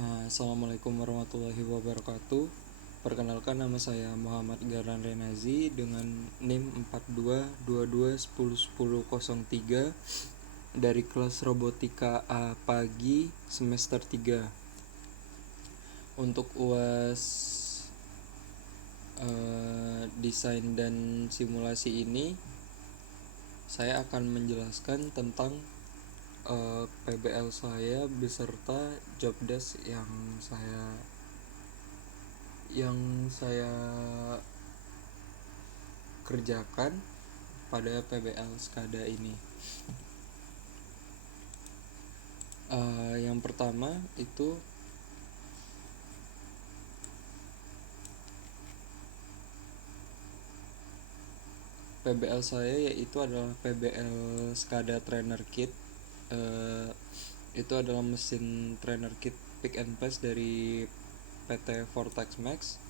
Assalamualaikum warahmatullahi wabarakatuh. Perkenalkan, nama saya Muhammad Garan Renazi dengan NIM 4222101003 dari kelas Robotika A Pagi semester 3. Untuk UAS desain dan simulasi ini, saya akan menjelaskan tentang PBL saya beserta job desk yang saya kerjakan pada PBL SCADA ini. Yang pertama itu PBL saya yaitu adalah PBL SCADA Trainer Kit. Itu adalah mesin trainer kit pick and place dari PT Vortex Max.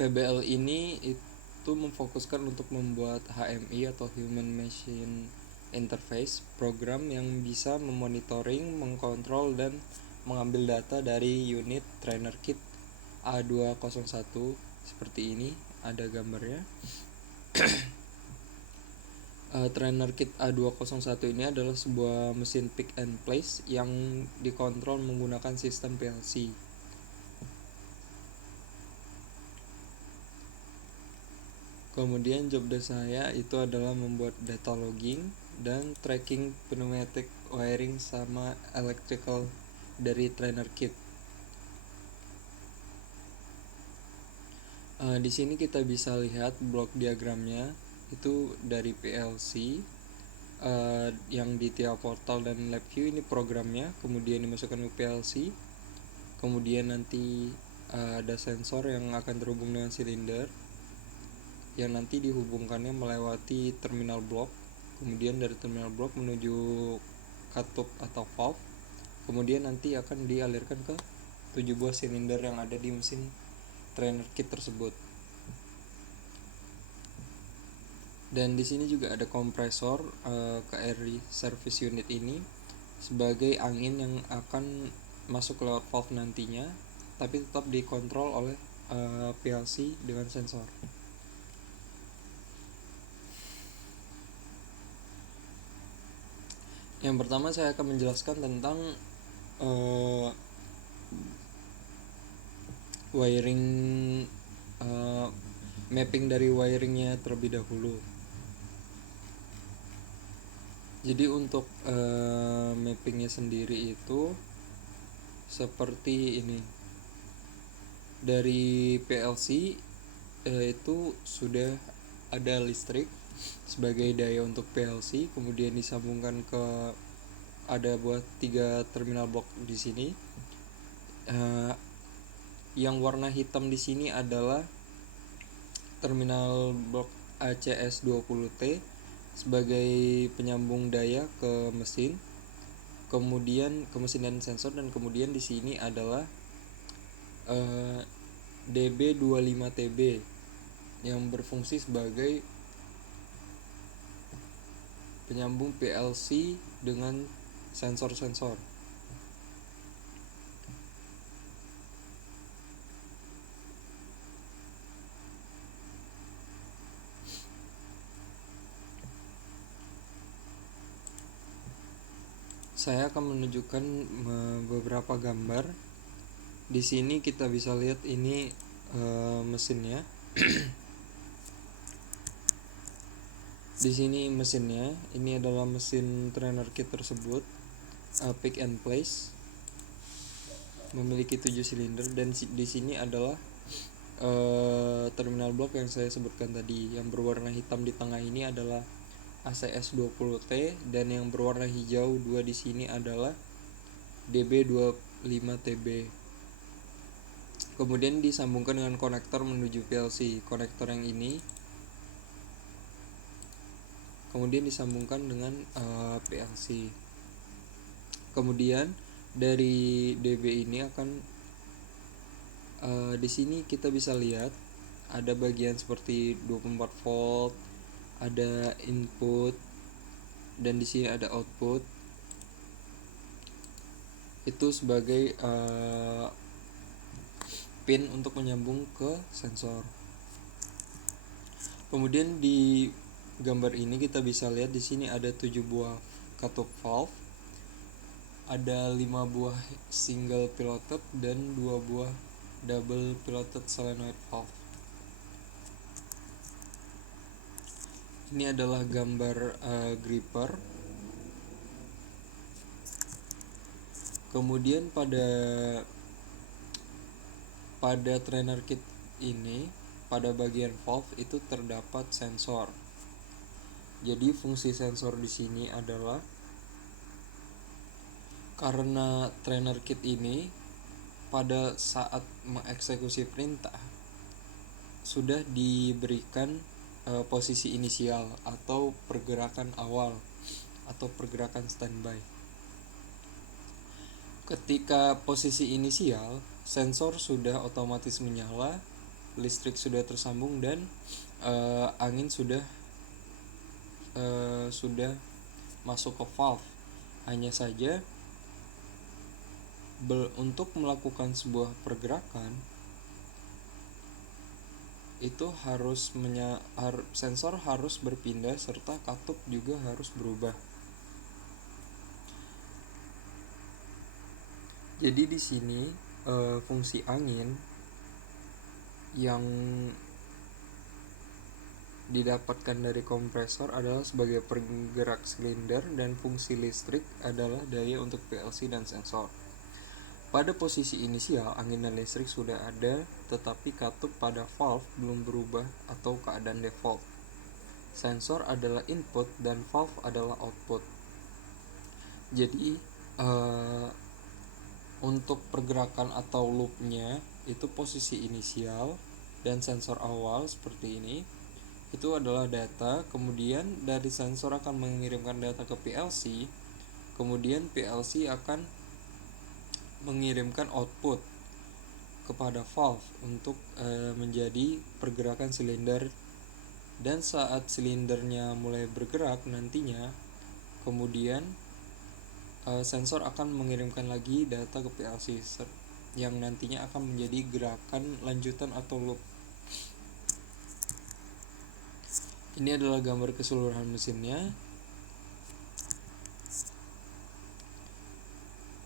PBL ini itu memfokuskan untuk membuat HMI atau Human Machine Interface, program yang bisa memonitoring, mengkontrol, dan mengambil data dari unit trainer kit A201 seperti ini, ada gambarnya. Trainer kit A201 ini adalah sebuah mesin pick and place yang dikontrol menggunakan sistem PLC. Kemudian job desk saya itu adalah membuat data logging dan tracking pneumatic wiring sama electrical dari trainer kit. Di sini kita bisa lihat blok diagramnya itu dari PLC yang di tiap portal dan lab view. Ini programnya, kemudian dimasukkan ke PLC, kemudian nanti ada sensor yang akan terhubung dengan silinder yang nanti dihubungkannya melewati terminal block, kemudian dari terminal block menuju katup atau valve, kemudian nanti akan dialirkan ke 7 buah silinder yang ada di mesin trainer kit tersebut. Dan di sini juga ada kompresor KRI service unit ini sebagai angin yang akan masuk lewat valve nantinya, tapi tetap dikontrol oleh PLC dengan sensor. Yang pertama saya akan menjelaskan tentang wiring, mapping dari wiringnya terlebih dahulu. Jadi untuk mappingnya sendiri itu seperti ini. Dari PLC itu sudah ada listrik sebagai daya untuk PLC, kemudian disambungkan ke ada buat 3 terminal block di sini. Yang warna hitam di sini adalah terminal blok ACS20T sebagai penyambung daya ke mesin, kemudian ke mesin dan sensor, dan kemudian di sini adalah DB25TB yang berfungsi sebagai penyambung PLC dengan sensor-sensor. Saya akan menunjukkan beberapa gambar. Di sini kita bisa lihat ini mesinnya. Di sini mesinnya, ini adalah mesin trainer kit tersebut, pick and place, memiliki 7 silinder, dan di sini adalah terminal block yang saya sebutkan tadi. Yang berwarna hitam di tengah ini adalah ACS20T, dan yang berwarna hijau 2 di sini adalah DB25TB. Kemudian disambungkan dengan konektor menuju PLC. Konektor yang ini kemudian disambungkan dengan PLC. Kemudian dari DB ini akan di sini kita bisa lihat ada bagian seperti 24 volt, ada input, dan di sini ada output. itu sebagai pin untuk menyambung ke sensor. Kemudian di gambar ini kita bisa lihat di sini ada 7 buah katup valve, ada 5 buah single piloted dan 2 buah double piloted solenoid valve. Ini adalah gambar gripper. Kemudian pada trainer kit ini, pada bagian valve itu terdapat sensor. Jadi fungsi sensor di sini adalah karena trainer kit ini pada saat mengeksekusi perintah sudah diberikan posisi inisial atau pergerakan awal atau pergerakan standby. Ketika posisi inisial, sensor sudah otomatis menyala, listrik sudah tersambung, dan angin sudah masuk ke valve. Hanya saja untuk melakukan sebuah pergerakan itu sensor harus berpindah serta katup juga harus berubah. Jadi di sini fungsi angin yang didapatkan dari kompresor adalah sebagai penggerak silinder, dan fungsi listrik adalah daya untuk PLC dan sensor. Pada posisi inisial, angin dan listrik sudah ada, tetapi katup pada valve belum berubah atau keadaan default. Sensor adalah input dan valve adalah output. Jadi untuk pergerakan atau loopnya itu posisi inisial dan sensor awal seperti ini, itu adalah data. Kemudian dari sensor akan mengirimkan data ke PLC, kemudian PLC akan mengirimkan output kepada valve untuk menjadi pergerakan silinder, dan saat silindernya mulai bergerak nantinya, kemudian sensor akan mengirimkan lagi data ke PLC yang nantinya akan menjadi gerakan lanjutan atau loop. Ini adalah gambar keseluruhan mesinnya.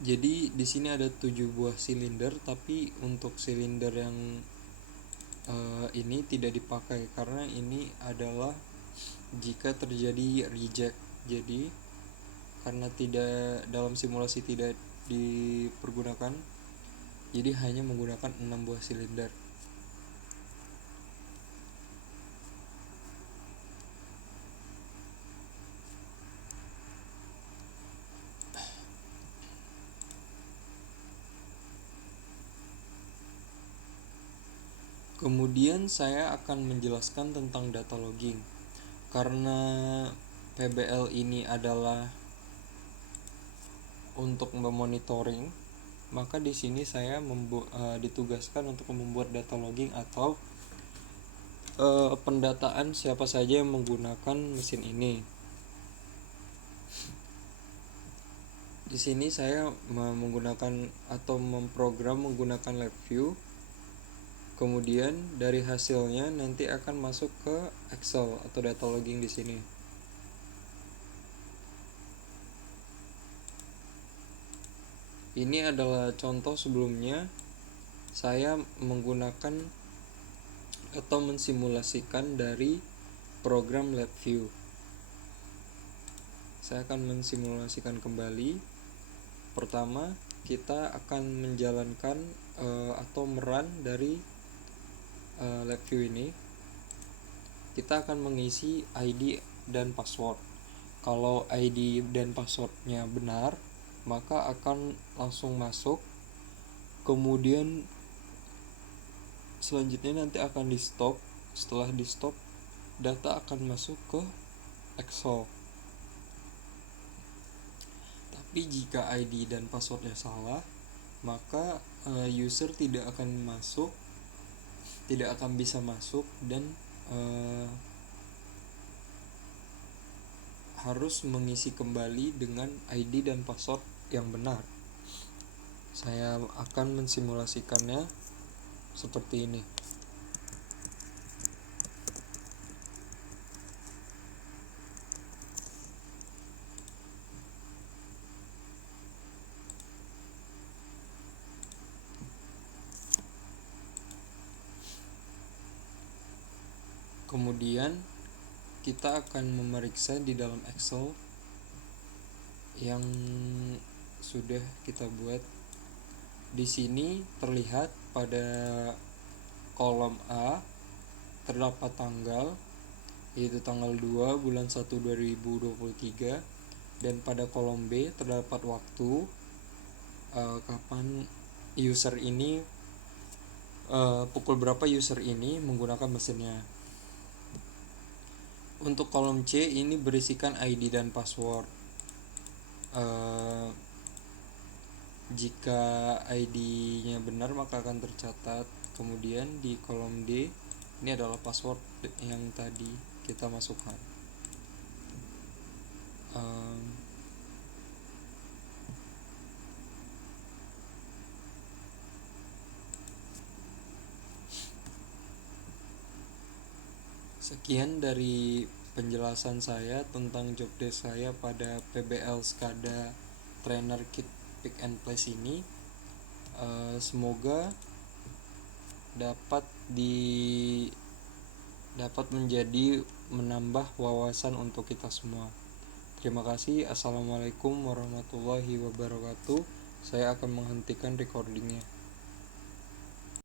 Jadi di sini ada 7 buah silinder, tapi untuk silinder yang ini tidak dipakai karena ini adalah jika terjadi reject. Jadi karena tidak dalam simulasi tidak dipergunakan, jadi hanya menggunakan 6 buah silinder. Kemudian saya akan menjelaskan tentang data logging. Karena PBL ini adalah untuk memonitoring, maka di sini saya ditugaskan untuk membuat data logging atau pendataan siapa saja yang menggunakan mesin ini. Di sini saya menggunakan atau memprogram menggunakan LabVIEW. Kemudian dari hasilnya nanti akan masuk ke Excel atau data logging di sini. Ini adalah contoh sebelumnya saya menggunakan atau mensimulasikan dari program LabVIEW. Saya akan mensimulasikan kembali. Pertama, kita akan menjalankan atau merun dari LabVIEW ini. Kita akan mengisi ID dan password. Kalau ID dan passwordnya benar, maka akan langsung masuk. Kemudian selanjutnya nanti akan di stop. Setelah di stop, data akan masuk ke Excel. Tapi jika ID dan passwordnya salah, maka user tidak akan bisa masuk, dan harus mengisi kembali dengan ID dan password yang benar. Saya akan mensimulasikannya seperti ini. Kemudian kita akan memeriksa di dalam Excel yang sudah kita buat. Di sini terlihat pada kolom A terdapat tanggal, yaitu tanggal 2 bulan 1 2023, dan pada kolom B terdapat waktu kapan user ini pukul berapa user ini menggunakan mesinnya. Untuk kolom C ini berisikan ID dan password. Jika ID-nya benar maka akan tercatat. Kemudian di kolom D ini adalah password yang tadi kita masukkan. Sekian dari penjelasan saya tentang job desk saya pada PBL SCADA Trainer Kit Pick and Place ini. Semoga dapat menjadi menambah wawasan untuk kita semua. Terima kasih. Assalamualaikum warahmatullahi wabarakatuh. Saya akan menghentikan recordingnya.